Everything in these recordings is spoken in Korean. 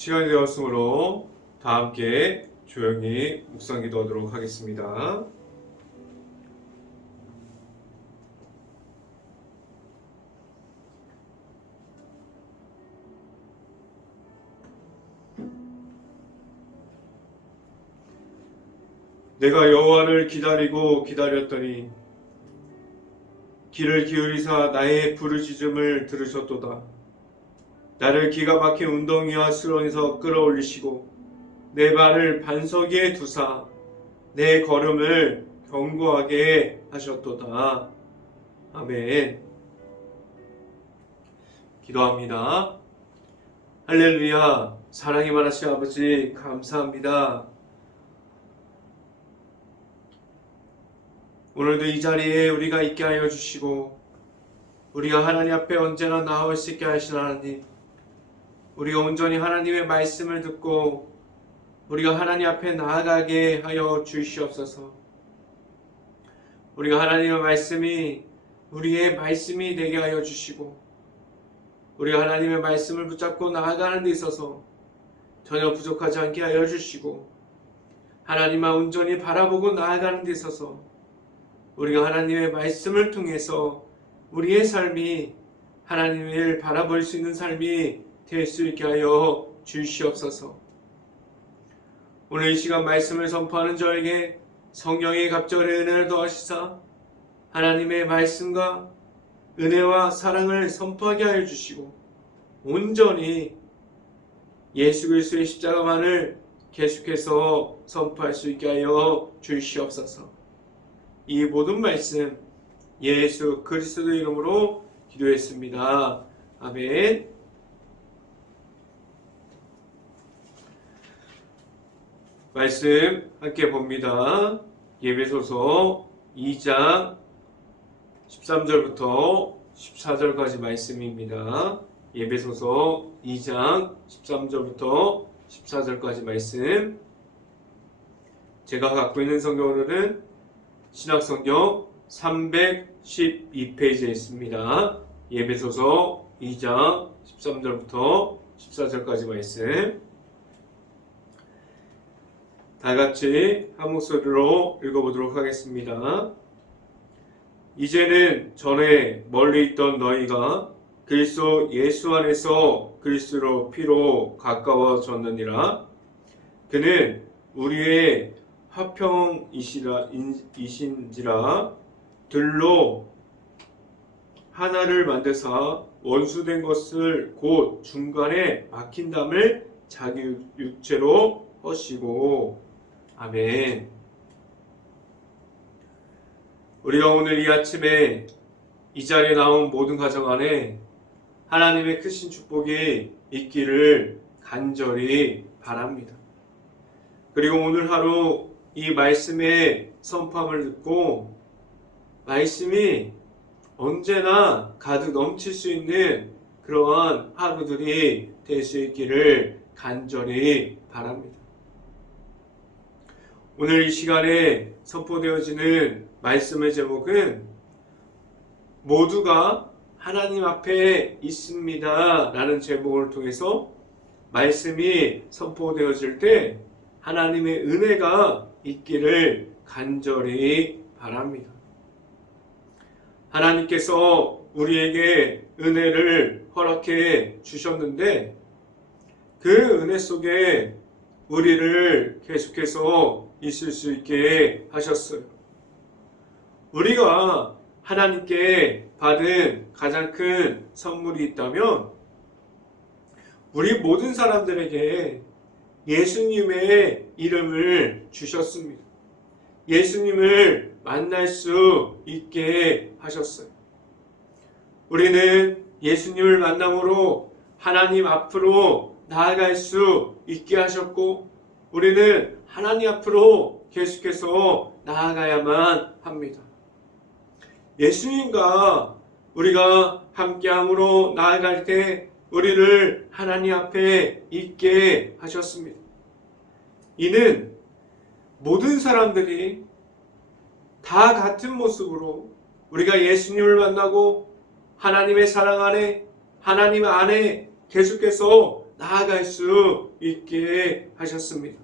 시간이 되었으므로 다 함께 조용히 묵상 기도하도록 하겠습니다. 내가 여호와를 기다리고 기다렸더니 귀를 기울이사 나의 부르짖음을 들으셨도다. 나를 기가 막힌 운동이와 수렁에서 끌어올리시고 내 발을 반석 위에 두사 내 걸음을 견고하게 하셨도다. 아멘. 기도합니다. 할렐루야. 사랑이 많으신 아버지 감사합니다. 오늘도 이 자리에 우리가 있게 하여 주시고 우리가 하나님 앞에 언제나 나올 수 있게 하신 하나님, 우리가 온전히 하나님의 말씀을 듣고 우리가 하나님 앞에 나아가게 하여 주시옵소서. 우리가 하나님의 말씀이 우리의 말씀이 되게 하여 주시고 우리가 하나님의 말씀을 붙잡고 나아가는 데 있어서 전혀 부족하지 않게 하여 주시고 하나님만 온전히 바라보고 나아가는 데 있어서 우리가 하나님의 말씀을 통해서 우리의 삶이 하나님을 바라볼 수 있는 삶이 될 수 있게 하여 주시옵소서. 오늘 이 시간 말씀을 선포하는 저에게 성령의 갑절의 은혜를 더하시사 하나님의 말씀과 은혜와 사랑을 선포하게 하여 주시고 온전히 예수 그리스도의 십자가만을 계속해서 선포할 수 있게 하여 주시옵소서. 이 모든 말씀 예수 그리스도 이름으로 기도했습니다. 아멘. 말씀 함께 봅니다. 예배소서 2장 13절부터 14절까지 말씀입니다. 예배소서 2장 13절부터 14절까지 말씀. 제가 갖고 있는 성경으로는 신약성경 312페이지에 있습니다. 예배소서 2장 13절부터 14절까지 말씀. 다같이 한 목소리로 읽어보도록 하겠습니다. 이제는 전에 멀리 있던 너희가 그리스도 예수 안에서 그리스도로 피로 가까워졌느니라. 그는 우리의 화평이신지라 들로 하나를 만드사 원수된 것을 곧 중간에 막힌 담을 자기 육체로 허시고. 아멘. 우리가 오늘 이 아침에 이 자리에 나온 모든 가정 안에 하나님의 크신 축복이 있기를 간절히 바랍니다. 그리고 오늘 하루 이 말씀의 선포함을 듣고 말씀이 언제나 가득 넘칠 수 있는 그러한 하루들이 될 수 있기를 간절히 바랍니다. 오늘 이 시간에 선포되어지는 말씀의 제목은 모두가 하나님 앞에 있습니다 라는 제목을 통해서 말씀이 선포되어질 때 하나님의 은혜가 있기를 간절히 바랍니다. 하나님께서 우리에게 은혜를 허락해 주셨는데 그 은혜 속에 우리를 계속해서 있을 수 있게 하셨어요. 우리가 하나님께 받은 가장 큰 선물이 있다면 우리 모든 사람들에게 예수님의 이름을 주셨습니다. 예수님을 만날 수 있게 하셨어요. 우리는 예수님을 만남으로 하나님 앞으로 나아갈 수 있게 하셨고 우리는 하나님 앞으로 계속해서 나아가야만 합니다. 예수님과 우리가 함께함으로 나아갈 때 우리를 하나님 앞에 있게 하셨습니다. 이는 모든 사람들이 다 같은 모습으로 우리가 예수님을 만나고 하나님의 사랑 안에 하나님 안에 계속해서 나아갈 수 있게 하셨습니다.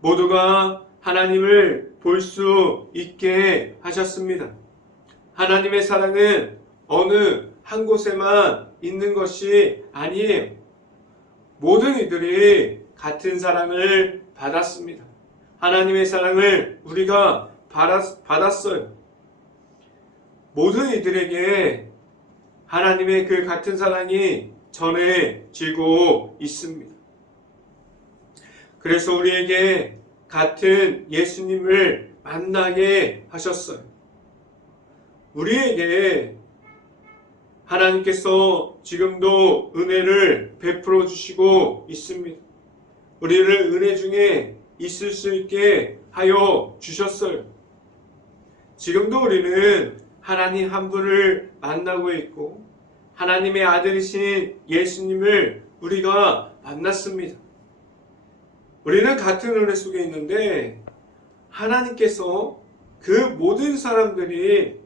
모두가 하나님을 볼 수 있게 하셨습니다. 하나님의 사랑은 어느 한 곳에만 있는 것이 아니에요. 모든 이들이 같은 사랑을 받았습니다. 하나님의 사랑을 우리가 받았어요. 모든 이들에게 하나님의 그 같은 사랑이 전해지고 있습니다. 그래서 우리에게 같은 예수님을 만나게 하셨어요. 우리에게 하나님께서 지금도 은혜를 베풀어 주시고 있습니다. 우리를 은혜 중에 있을 수 있게 하여 주셨어요. 지금도 우리는 하나님 한 분을 만나고 있고 하나님의 아들이신 예수님을 우리가 만났습니다. 우리는 같은 은혜 속에 있는데 하나님께서 그 모든 사람들이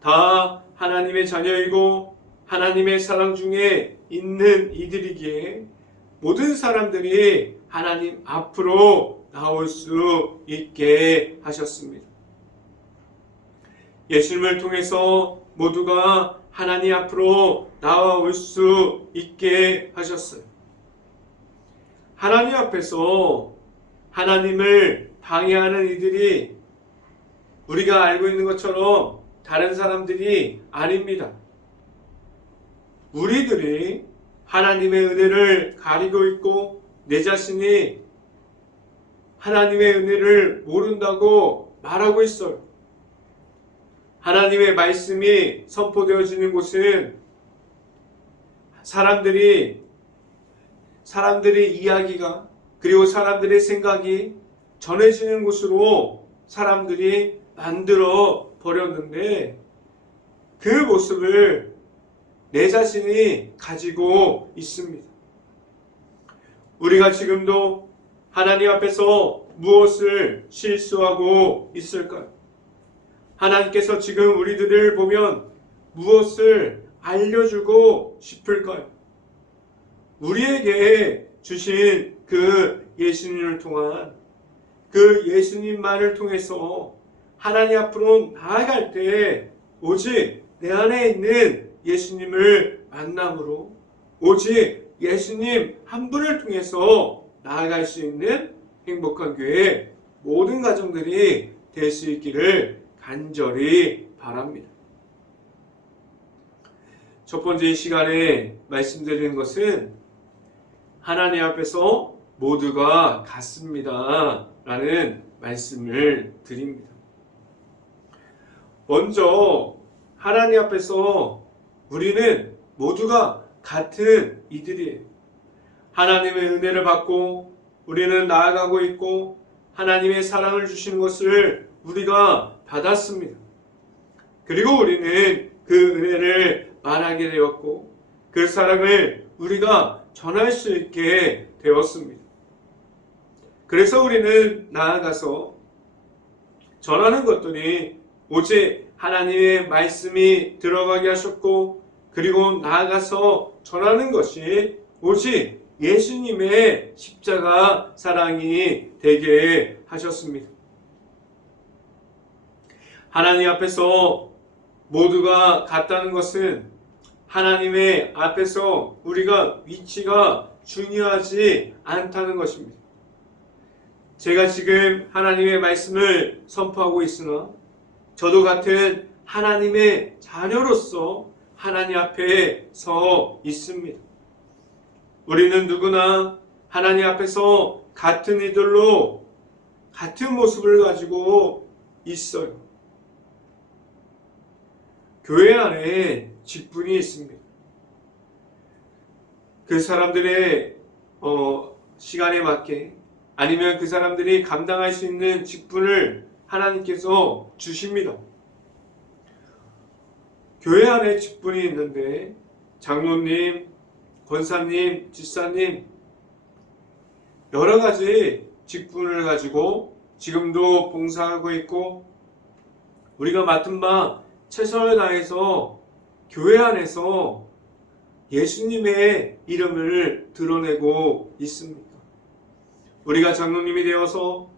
다 하나님의 자녀이고 하나님의 사랑 중에 있는 이들이기에 모든 사람들이 하나님 앞으로 나올 수 있게 하셨습니다. 예수님을 통해서 모두가 하나님 앞으로 나올 수 있게 하셨어요. 하나님 앞에서 하나님을 방해하는 이들이 우리가 알고 있는 것처럼 다른 사람들이 아닙니다. 우리들이 하나님의 은혜를 가리고 있고 내 자신이 하나님의 은혜를 모른다고 말하고 있어요. 하나님의 말씀이 선포되어지는 곳은 사람들의 이야기가 그리고 사람들의 생각이 전해지는 곳으로 사람들이 만들어 버렸는데 그 모습을 내 자신이 가지고 있습니다. 우리가 지금도 하나님 앞에서 무엇을 실수하고 있을까요? 하나님께서 지금 우리들을 보면 무엇을 알려주고 싶을까요? 우리에게 주신 그 예수님을 통한 그 예수님만을 통해서 하나님 앞으로 나아갈 때 오직 내 안에 있는 예수님을 만남으로 오직 예수님 한 분을 통해서 나아갈 수 있는 행복한 교회 모든 가정들이 될 수 있기를 간절히 바랍니다. 첫 번째 시간에 말씀드리는 것은 하나님 앞에서 모두가 같습니다 라는 말씀을 드립니다. 먼저 하나님 앞에서 우리는 모두가 같은 이들이에요. 하나님의 은혜를 받고 우리는 나아가고 있고 하나님의 사랑을 주시는 것을 우리가 받았습니다. 그리고 우리는 그 은혜를 말하게 되었고 그 사랑을 우리가 전할 수 있게 되었습니다. 그래서 우리는 나아가서 전하는 것들이 오직 하나님의 말씀이 들어가게 하셨고 그리고 나아가서 전하는 것이 오직 예수님의 십자가 사랑이 되게 하셨습니다. 하나님 앞에서 모두가 같다는 것은 하나님의 앞에서 우리가 위치가 중요하지 않다는 것입니다. 제가 지금 하나님의 말씀을 선포하고 있으나 저도 같은 하나님의 자녀로서 하나님 앞에 서 있습니다. 우리는 누구나 하나님 앞에서 같은 이들로 같은 모습을 가지고 있어요. 교회 안에 직분이 있습니다. 그 사람들의 시간에 맞게 아니면 그 사람들이 감당할 수 있는 직분을 하나님께서 주십니다. 교회 안에 직분이 있는데 장로님, 권사님, 집사님 여러 가지 직분을 가지고 지금도 봉사하고 있고 우리가 맡은 바 최선을 다해서 교회 안에서 예수님의 이름을 드러내고 있습니까? 우리가 장로님이 되어서,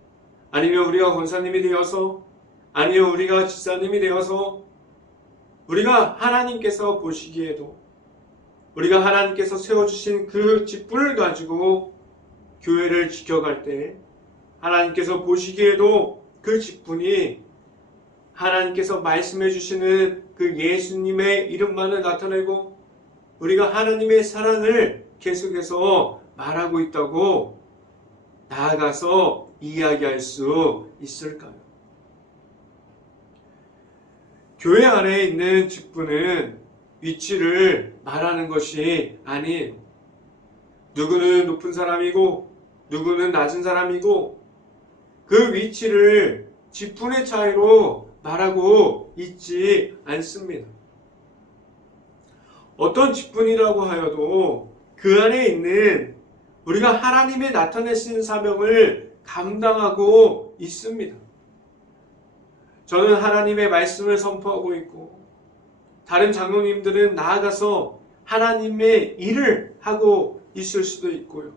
아니면 우리가 권사님이 되어서, 아니면 우리가 집사님이 되어서, 우리가 하나님께서 보시기에도, 우리가 하나님께서 세워주신 그 직분을 가지고 교회를 지켜갈 때, 하나님께서 보시기에도 그 직분이 하나님께서 말씀해 주시는 그 예수님의 이름만을 나타내고, 우리가 하나님의 사랑을 계속해서 말하고 있다고 나아가서 이야기할 수 있을까요? 교회 안에 있는 직분은 위치를 말하는 것이 아니에요. 누구는 높은 사람이고 누구는 낮은 사람이고 그 위치를 직분의 차이로 말하고 있지 않습니다. 어떤 직분이라고 하여도 그 안에 있는 우리가 하나님의 나타내신 사명을 감당하고 있습니다. 저는 하나님의 말씀을 선포하고 있고, 다른 장로님들은 나아가서 하나님의 일을 하고 있을 수도 있고요.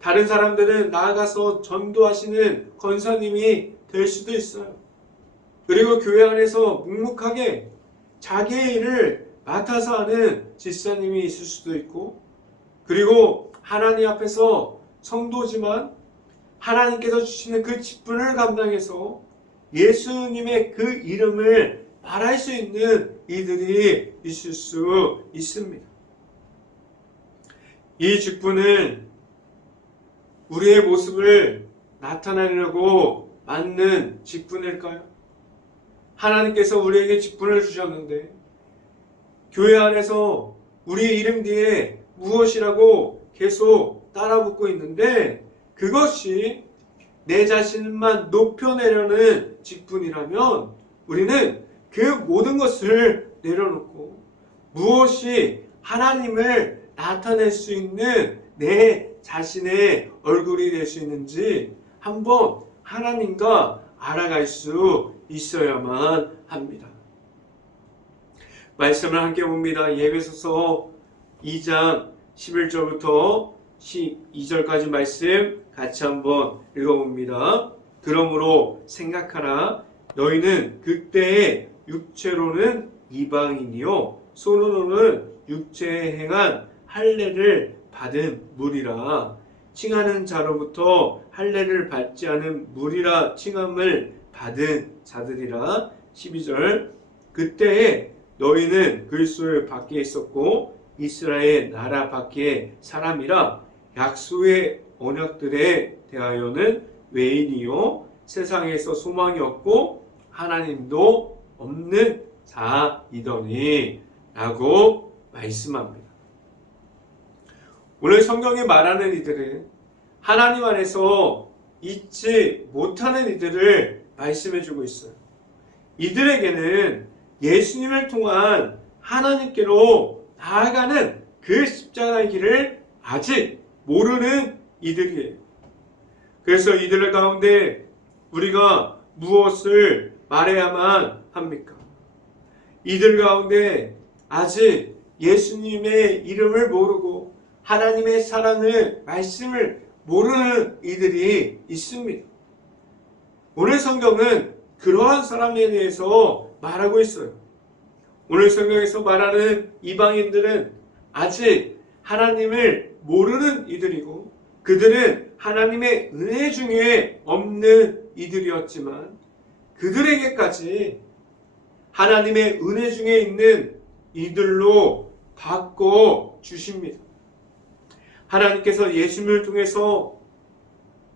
다른 사람들은 나아가서 전도하시는 권사님이 될 수도 있어요. 그리고 교회 안에서 묵묵하게 자기의 일을 맡아서 하는 집사님이 있을 수도 있고, 그리고 하나님 앞에서 성도지만 하나님께서 주시는 그 직분을 감당해서 예수님의 그 이름을 말할 수 있는 이들이 있을 수 있습니다. 이 직분은 우리의 모습을 나타내려고 만든 직분일까요? 하나님께서 우리에게 직분을 주셨는데 교회 안에서 우리의 이름 뒤에 무엇이라고 계속 따라붙고 있는데, 그것이 내 자신만 높여내려는 직분이라면 우리는 그 모든 것을 내려놓고 무엇이 하나님을 나타낼 수 있는 내 자신의 얼굴이 될 수 있는지 한번 하나님과 알아갈 수 있어야만 합니다. 말씀을 함께 봅니다. 에베소서 2장 11절부터 12절까지 말씀 같이 한번 읽어봅니다. 그러므로 생각하라. 너희는 그때의 육체로는 이방인이요 손으로는 육체에 행한 할례를 받은 무리라. 칭하는 자로부터 할례를 받지 않은 무리라 칭함을 받은 자들이라. 12절 그때에 너희는 그리스도 밖에 있었고 이스라엘 나라 밖에 사람이라. 약속의 언약들에 대하여는 외인이요 세상에서 소망이 없고 하나님도 없는 자이더니 라고 말씀합니다. 오늘 성경에 말하는 이들은 하나님 안에서 있지 못하는 이들을 말씀해 주고 있어요. 이들에게는 예수님을 통한 하나님께로 나아가는 그 십자가의 길을 아직 모르는 이들이에요. 그래서 이들 가운데 우리가 무엇을 말해야만 합니까? 이들 가운데 아직 예수님의 이름을 모르고 하나님의 사랑을, 말씀을 모르는 이들이 있습니다. 오늘 성경은 그러한 사람에 대해서 말하고 있어요. 오늘 성경에서 말하는 이방인들은 아직 하나님을 모르는 이들이고 그들은 하나님의 은혜 중에 없는 이들이었지만 그들에게까지 하나님의 은혜 중에 있는 이들로 바꿔 주십니다. 하나님께서 예수님을 통해서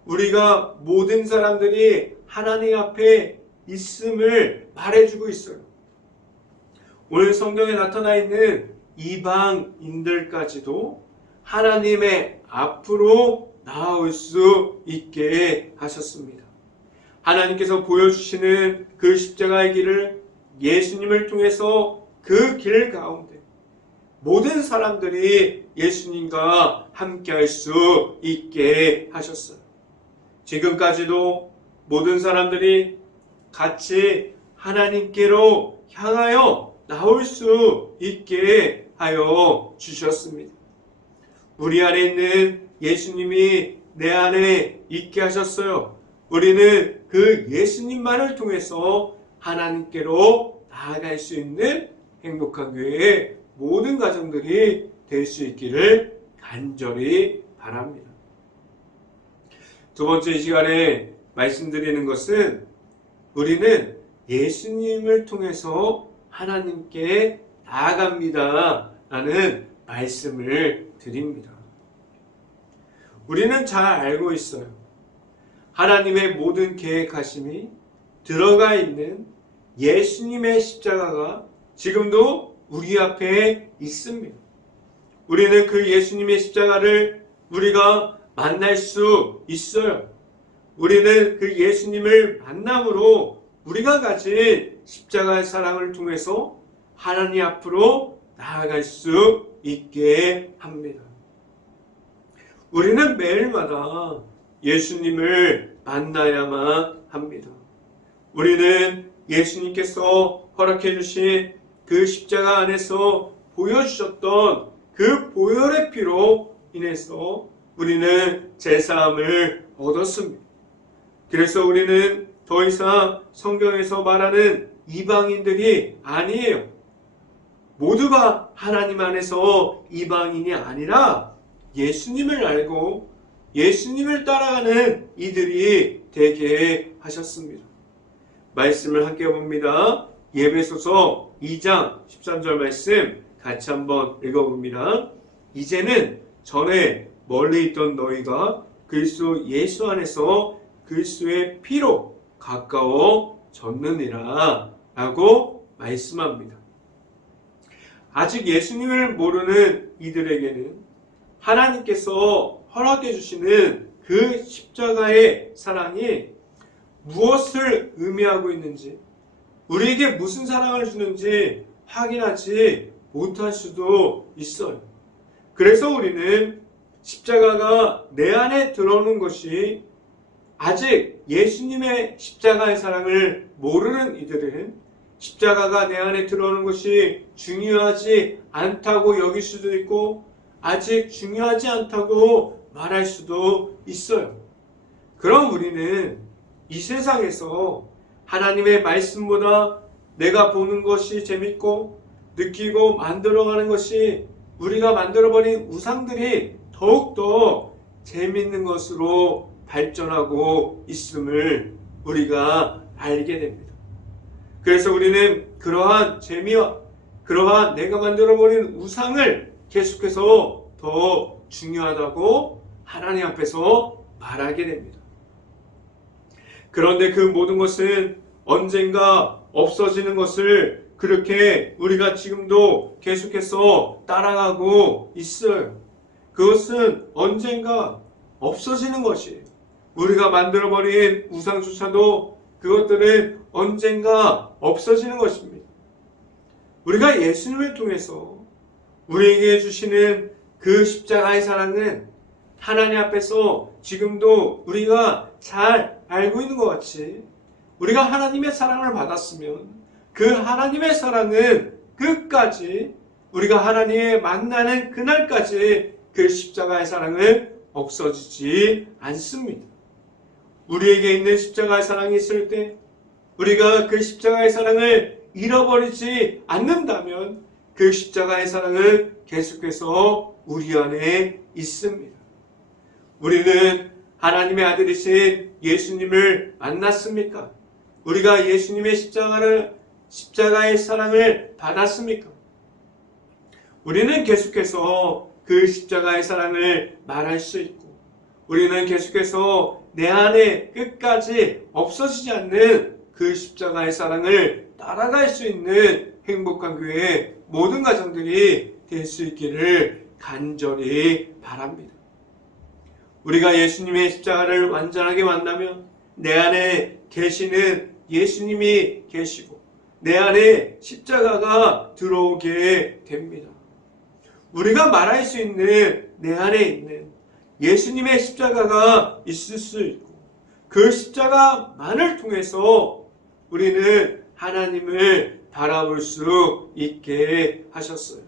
우리가 모든 사람들이 하나님 앞에 있음을 말해주고 있어요. 오늘 성경에 나타나 있는 이방인들까지도 하나님의 앞으로 나올 수 있게 하셨습니다. 하나님께서 보여주시는 그 십자가의 길을 예수님을 통해서 그 길 가운데 모든 사람들이 예수님과 함께 할 수 있게 하셨어요. 지금까지도 모든 사람들이 같이 하나님께로 향하여 나올 수 있게 하여 주셨습니다. 우리 안에 있는 예수님이 내 안에 있게 하셨어요. 우리는 그 예수님만을 통해서 하나님께로 나아갈 수 있는 행복한 교회의 모든 가정들이 될 수 있기를 간절히 바랍니다. 두 번째 시간에 말씀드리는 것은 우리는 예수님을 통해서 하나님께 나아갑니다 라는 말씀을 드립니다. 우리는 잘 알고 있어요. 하나님의 모든 계획하심이 들어가 있는 예수님의 십자가가 지금도 우리 앞에 있습니다. 우리는 그 예수님의 십자가를 우리가 만날 수 있어요. 우리는 그 예수님을 만남으로 우리가 가진 십자가의 사랑을 통해서 하나님 앞으로 나아갈 수 있게 합니다. 우리는 매일마다 예수님을 만나야만 합니다. 우리는 예수님께서 허락해 주신 그 십자가 안에서 보여주셨던 그 보혈의 피로 인해서 우리는 제사함을 얻었습니다. 그래서 우리는 더 이상 성경에서 말하는 이방인들이 아니에요. 모두가 하나님 안에서 이방인이 아니라 예수님을 알고 예수님을 따라가는 이들이 되게 하셨습니다. 말씀을 함께 봅니다. 에베소서 2장 13절 말씀 같이 한번 읽어봅니다. 이제는 전에 멀리 있던 너희가 그리스도 예수 안에서 그리스도의 피로 가까워졌느니라 라고 말씀합니다. 아직 예수님을 모르는 이들에게는 하나님께서 허락해 주시는 그 십자가의 사랑이 무엇을 의미하고 있는지, 우리에게 무슨 사랑을 주는지 확인하지 못할 수도 있어요. 그래서 우리는 십자가가 내 안에 들어오는 것이 아직 예수님의 십자가의 사랑을 모르는 이들은 십자가가 내 안에 들어오는 것이 중요하지 않다고 여길 수도 있고 아직 중요하지 않다고 말할 수도 있어요. 그럼 우리는 이 세상에서 하나님의 말씀보다 내가 보는 것이 재밌고 느끼고 만들어가는 것이 우리가 만들어버린 우상들이 더욱더 재밌는 것으로 발전하고 있음을 우리가 알게 됩니다. 그래서 우리는 그러한 재미와 그러한 내가 만들어버린 우상을 계속해서 더 중요하다고 하나님 앞에서 말하게 됩니다. 그런데 그 모든 것은 언젠가 없어지는 것을 그렇게 우리가 지금도 계속해서 따라가고 있어요. 그것은 언젠가 없어지는 것이에요. 우리가 만들어버린 우상조차도 그것들은 언젠가 없어지는 것입니다. 우리가 예수님을 통해서 우리에게 주시는 그 십자가의 사랑은 하나님 앞에서 지금도 우리가 잘 알고 있는 것 같이 우리가 하나님의 사랑을 받았으면 그 하나님의 사랑은 끝까지 우리가 하나님을 만나는 그날까지 그 십자가의 사랑은 없어지지 않습니다. 우리에게 있는 십자가의 사랑이 있을 때 우리가 그 십자가의 사랑을 잃어버리지 않는다면 그 십자가의 사랑은 계속해서 우리 안에 있습니다. 우리는 하나님의 아들이신 예수님을 만났습니까? 우리가 예수님의 십자가의 사랑을 받았습니까? 우리는 계속해서 그 십자가의 사랑을 말할 수 있고 우리는 계속해서 내 안에 끝까지 없어지지 않는 그 십자가의 사랑을 따라갈 수 있는 행복한 교회의 모든 가정들이 될 수 있기를 간절히 바랍니다. 우리가 예수님의 십자가를 완전하게 만나면 내 안에 계시는 예수님이 계시고 내 안에 십자가가 들어오게 됩니다. 우리가 말할 수 있는 내 안에 있는 예수님의 십자가가 있을 수 있고 그 십자가만을 통해서 우리는 하나님을 바라볼 수 있게 하셨어요.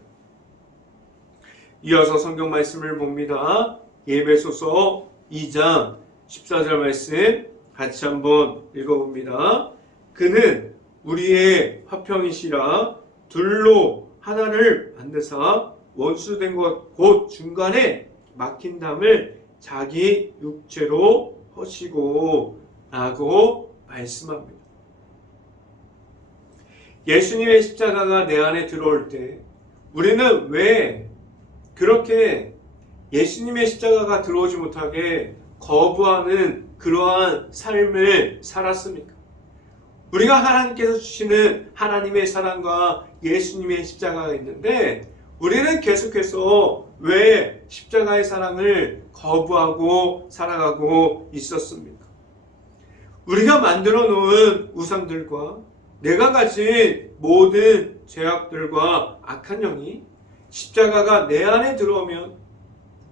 이어서 성경 말씀을 봅니다. 에베소서 2장 14절 말씀 같이 한번 읽어봅니다. 그는 우리의 화평이시라 둘로 하나를 만드사 원수된 것 곧 중간에 막힌 담을 자기 육체로 허시고 라고 말씀합니다. 예수님의 십자가가 내 안에 들어올 때 우리는 왜 그렇게 예수님의 십자가가 들어오지 못하게 거부하는 그러한 삶을 살았습니까? 우리가 하나님께서 주시는 하나님의 사랑과 예수님의 십자가가 있는데 우리는 계속해서 왜 십자가의 사랑을 거부하고 살아가고 있었습니까? 우리가 만들어 놓은 우상들과 내가 가진 모든 죄악들과 악한 영이 십자가가 내 안에 들어오면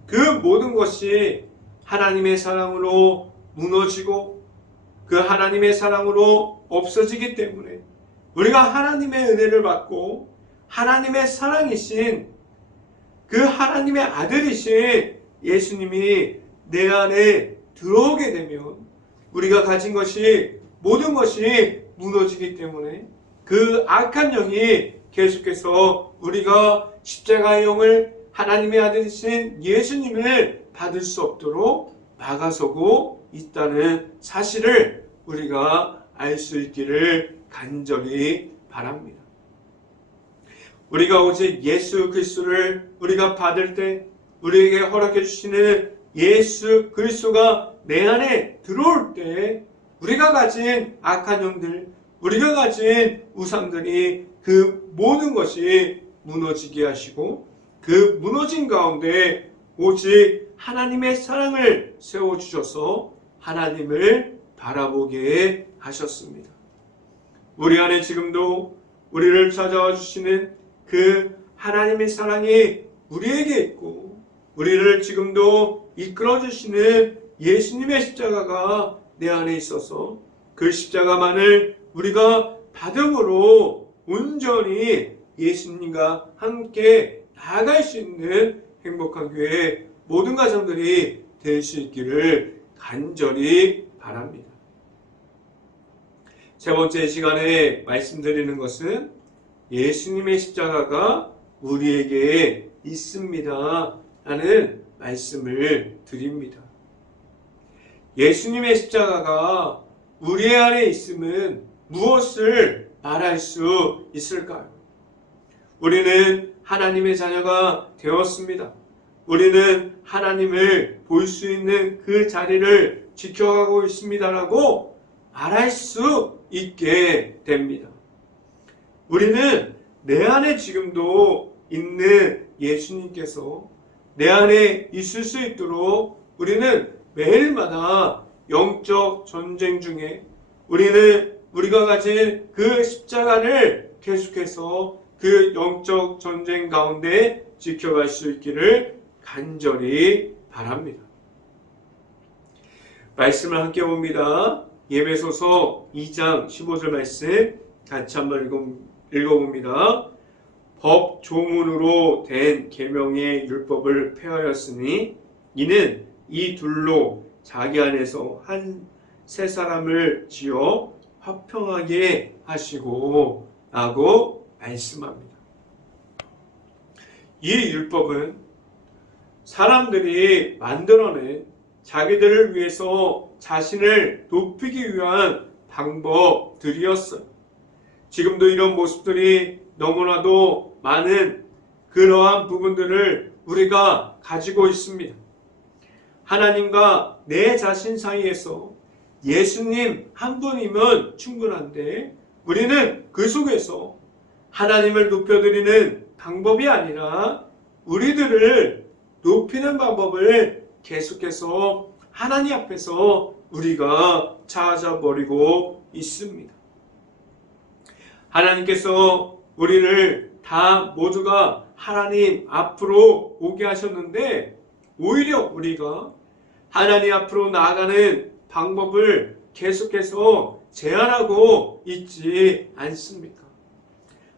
그 모든 것이 하나님의 사랑으로 무너지고 그 하나님의 사랑으로 없어지기 때문에 우리가 하나님의 은혜를 받고 하나님의 사랑이신 그 하나님의 아들이신 예수님이 내 안에 들어오게 되면 우리가 가진 것이 모든 것이 무너지기 때문에 그 악한 영이 계속해서 우리가 십자가의 영을 하나님의 아들이신 예수님을 받을 수 없도록 막아서고 있다는 사실을 우리가 알 수 있기를 간절히 바랍니다. 우리가 오직 예수 그리스도를 우리가 받을 때 우리에게 허락해 주시는 예수 그리스도가 내 안에 들어올 때 우리가 가진 악한 영들, 우리가 가진 우상들이 그 모든 것이 무너지게 하시고 그 무너진 가운데 오직 하나님의 사랑을 세워주셔서 하나님을 바라보게 하셨습니다. 우리 안에 지금도 우리를 찾아와 주시는 그 하나님의 사랑이 우리에게 있고 우리를 지금도 이끌어 주시는 예수님의 십자가가 내 안에 있어서 그 십자가만을 우리가 받음으로 온전히 예수님과 함께 나아갈 수 있는 행복한 교회 모든 가정들이 될 수 있기를 간절히 바랍니다. 세 번째 시간에 말씀드리는 것은 예수님의 십자가가 우리에게 있습니다 라는 말씀을 드립니다. 예수님의 십자가가 우리 안에 있음은 무엇을 말할 수 있을까요? 우리는 하나님의 자녀가 되었습니다. 우리는 하나님을 볼 수 있는 그 자리를 지켜가고 있습니다라고 말할 수 있게 됩니다. 우리는 내 안에 지금도 있는 예수님께서 내 안에 있을 수 있도록 우리는 매일마다 영적 전쟁 중에 우리가 가진 그 십자가를 계속해서 그 영적 전쟁 가운데 지켜갈 수 있기를 간절히 바랍니다. 말씀을 함께 봅니다. 에베소서 2장 15절 말씀 같이 한번 읽어봅니다. 법 조문으로 된 계명의 율법을 폐하였으니 이는 이 둘로 자기 안에서 한 세 사람을 지어 화평하게 하시고 라고 말씀합니다. 이 율법은 사람들이 만들어낸 자기들을 위해서 자신을 높이기 위한 방법들이었어요. 지금도 이런 모습들이 너무나도 많은 그러한 부분들을 우리가 가지고 있습니다. 하나님과 내 자신 사이에서 예수님 한 분이면 충분한데 우리는 그 속에서 하나님을 높여드리는 방법이 아니라 우리들을 높이는 방법을 계속해서 하나님 앞에서 우리가 찾아버리고 있습니다. 하나님께서 우리를 다 모두가 하나님 앞으로 오게 하셨는데 오히려 우리가 하나님 앞으로 나아가는 방법을 계속해서 제한하고 있지 않습니까?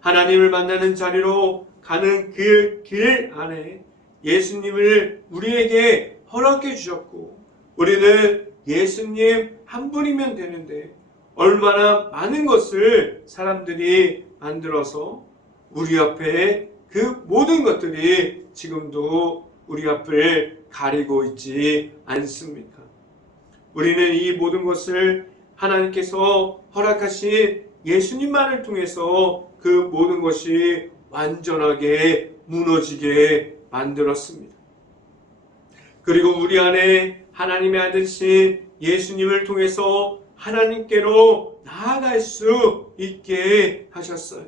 하나님을 만나는 자리로 가는 그 길 안에 예수님을 우리에게 허락해 주셨고 우리는 예수님 한 분이면 되는데 얼마나 많은 것을 사람들이 만들어서 우리 앞에 그 모든 것들이 지금도 우리 앞을 가리고 있지 않습니까? 우리는 이 모든 것을 하나님께서 허락하신 예수님만을 통해서 그 모든 것이 완전하게 무너지게 만들었습니다. 그리고 우리 안에 하나님의 아들신 예수님을 통해서 하나님께로 나아갈 수 있게 하셨어요.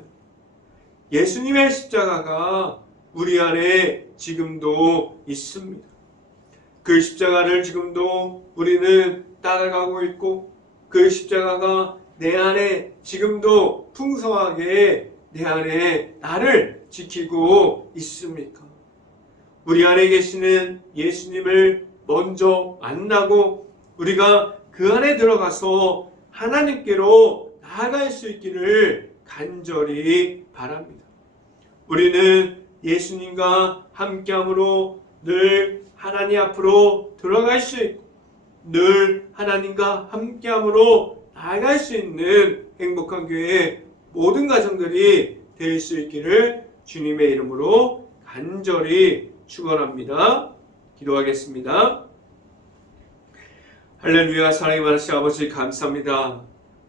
예수님의 십자가가 우리 안에 지금도 있습니다. 그 십자가를 지금도 우리는 따라가고 있고 그 십자가가 내 안에 지금도 풍성하게 내 안에 나를 지키고 있습니까? 우리 안에 계시는 예수님을 먼저 만나고 우리가 그 안에 들어가서 하나님께로 나아갈 수 있기를 간절히 바랍니다. 우리는 예수님과 함께함으로 늘 하나님 앞으로 들어갈 수 있고 늘 하나님과 함께함으로 나아갈 수 있는 행복한 교회의 모든 가정들이 될 수 있기를 주님의 이름으로 간절히 축원합니다. 기도하겠습니다. 할렐루야. 사랑이 많으신 아버지 감사합니다.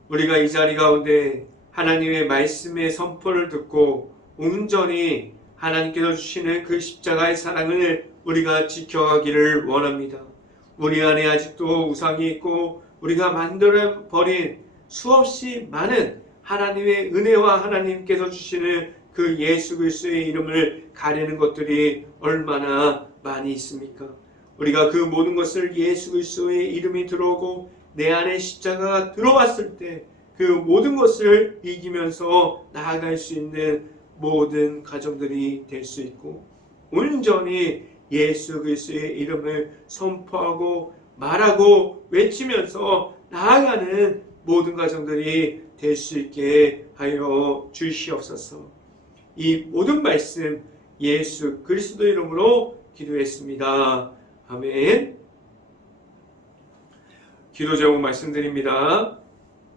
우리가 이 자리 가운데 하나님의 말씀의 선포를 듣고 온전히 하나님께서 주시는 그 십자가의 사랑을 우리가 지켜가기를 원합니다. 우리 안에 아직도 우상이 있고 우리가 만들어버린 수없이 많은 하나님의 은혜와 하나님께서 주시는 그 예수 그리스도의 이름을 가리는 것들이 얼마나 많이 있습니까? 우리가 그 모든 것을 예수 그리스도의 이름이 들어오고 내 안에 십자가가 들어왔을 때 그 모든 것을 이기면서 나아갈 수 있는 모든 가정들이 될 수 있고 온전히 예수 그리스도의 이름을 선포하고 말하고 외치면서 나아가는 모든 가정들이 될 수 있게 하여 주시옵소서. 이 모든 말씀 예수 그리스도 이름으로 기도했습니다. 아멘. 기도 제목 말씀드립니다.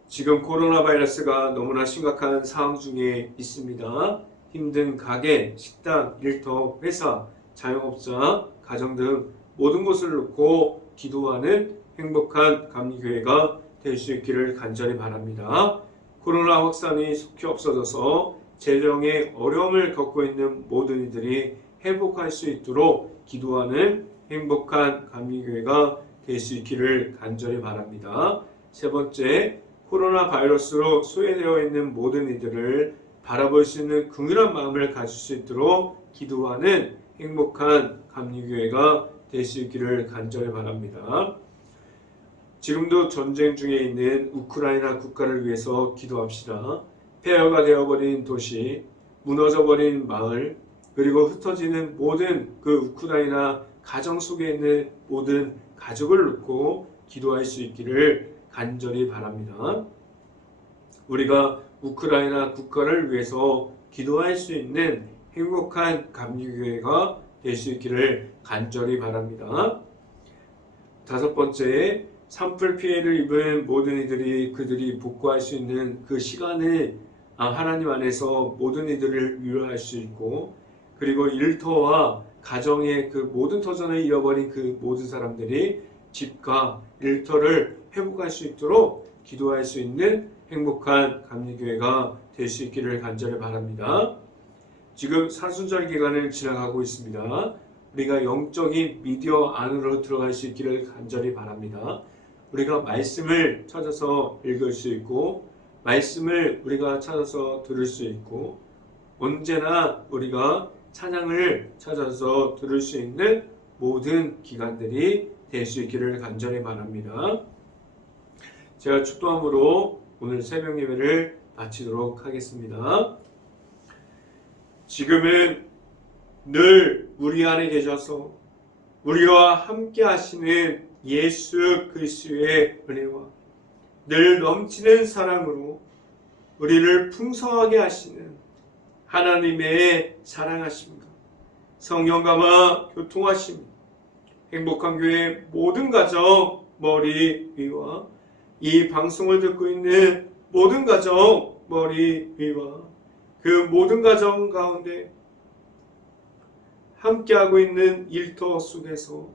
지금 코로나 바이러스가 너무나 심각한 상황 중에 있습니다. 힘든 가게, 식당, 일터, 회사, 자영업자, 가정 등 모든 것을 놓고 기도하는 행복한 감리교회가 될 수 있기를 간절히 바랍니다. 코로나 확산이 속히 없어져서 재정의 어려움을 겪고 있는 모든 이들이 회복할 수 있도록 기도하는 행복한 감리교회가 될 수 있기를 간절히 바랍니다. 세 번째, 코로나 바이러스로 소외되어 있는 모든 이들을 바라볼 수 있는 긍휼한 마음을 가질 수 있도록 기도하는 행복한 감리교회가 될 수 있기를 간절히 바랍니다. 지금도 전쟁 중에 있는 우크라이나 국가를 위해서 기도합시다. 폐허가 되어버린 도시, 무너져버린 마을, 그리고 흩어지는 모든 그 우크라이나 가정 속에 있는 모든 가족을 놓고 기도할 수 있기를 간절히 바랍니다. 우리가 우크라이나 국가를 위해서 기도할 수 있는 행복한 감리교회가 될 수 있기를 간절히 바랍니다. 다섯 번째, 산불 피해를 입은 모든 이들이 그들이 복구할 수 있는 그 시간을 하나님 안에서 모든 이들을 위로할 수 있고 그리고 일터와 가정의 그 모든 터전을 잃어버린 그 모든 사람들이 집과 일터를 회복할 수 있도록 기도할 수 있는 행복한 감리교회가 될 수 있기를 간절히 바랍니다. 지금 사순절 기간을 지나가고 있습니다. 우리가 영적인 미디어 안으로 들어갈 수 있기를 간절히 바랍니다. 우리가 말씀을 찾아서 읽을 수 있고 말씀을 우리가 찾아서 들을 수 있고 언제나 우리가 찬양을 찾아서 들을 수 있는 모든 기간들이 될 수 있기를 간절히 바랍니다. 제가 축도함으로 오늘 새벽 예배를 마치도록 하겠습니다. 지금은 늘 우리 안에 계셔서 우리와 함께 하시는 예수 그리스도의 은혜와 늘 넘치는 사랑으로 우리를 풍성하게 하시는 하나님의 사랑하심과 성령감화 교통하심 행복한 교회 모든 가정 머리 위와 이 방송을 듣고 있는 모든 가정 머리 위와 그 모든 가정 가운데 함께하고 있는 일터 속에서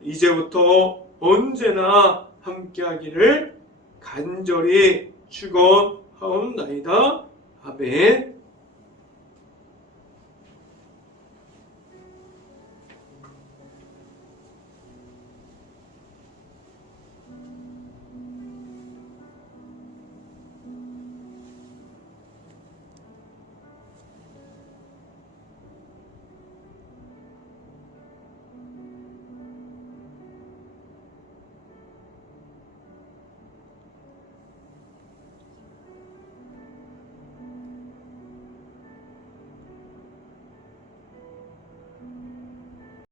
이제부터 언제나 함께하기를 간절히 축원하옵나이다. 아멘.